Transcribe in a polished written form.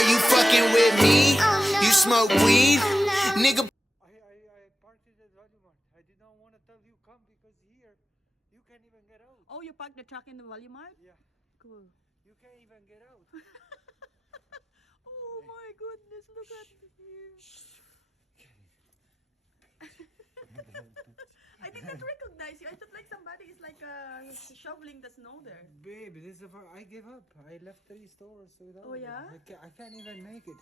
Are you fucking with me? You smoke weed? Nigga. I parked it at Valuemart. I did not want to tell you come because here you can't even get out. Oh, you parked the truck in the Valuemart? Yeah, Cool. you can't even get out. Oh my goodness, look at him. I did not recognize you. I thought like somebody is like shoveling the snow there. Babe, this is I gave up. I left 3 stores without Oh, yeah? I can't even make it.